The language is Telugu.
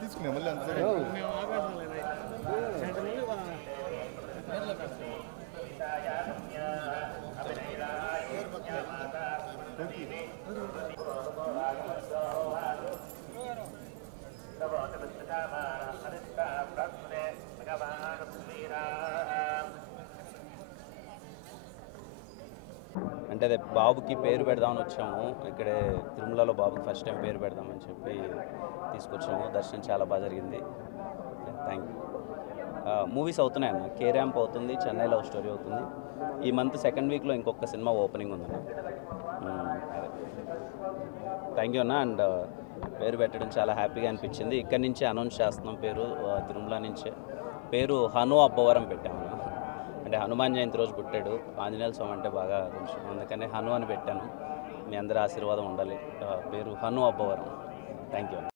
తీసుకునే మళ్ళీ అంత అంటే అదే బాబుకి పేరు పెడదామని వచ్చాము. ఇక్కడే తిరుమలలో బాబుకి ఫస్ట్ టైం పేరు పెడదామని చెప్పి తీసుకొచ్చాము. దర్శనం చాలా బాగా జరిగింది. Thank you. మూవీస్ అవుతున్నాయన్న. కే ర్యాంప్ అవుతుంది, చెన్నై లవ్ స్టోరీ అవుతుంది. ఈ మంత్ సెకండ్ వీక్లో ఇంకొక సినిమా ఓపెనింగ్ ఉందన్న. థ్యాంక్ యూ అన్న. అండ్ పేరు పెట్టడం చాలా హ్యాపీగా అనిపించింది. ఇక్కడి నుంచే అనౌన్స్ చేస్తున్నాం పేరు, తిరుమల నుంచే. పేరు హను అబ్బవరం పెట్టాము. అంటే హనుమాన్ జయంతి రోజు పుట్టాడు. ఆంజనేయ స్వామి అంటే బాగా కొంచెం, అందుకనే హను అని పెట్టాను. మీ అందరి ఆశీర్వాదం ఉండాలి. పేరు హను అబ్బవరం. Thank you.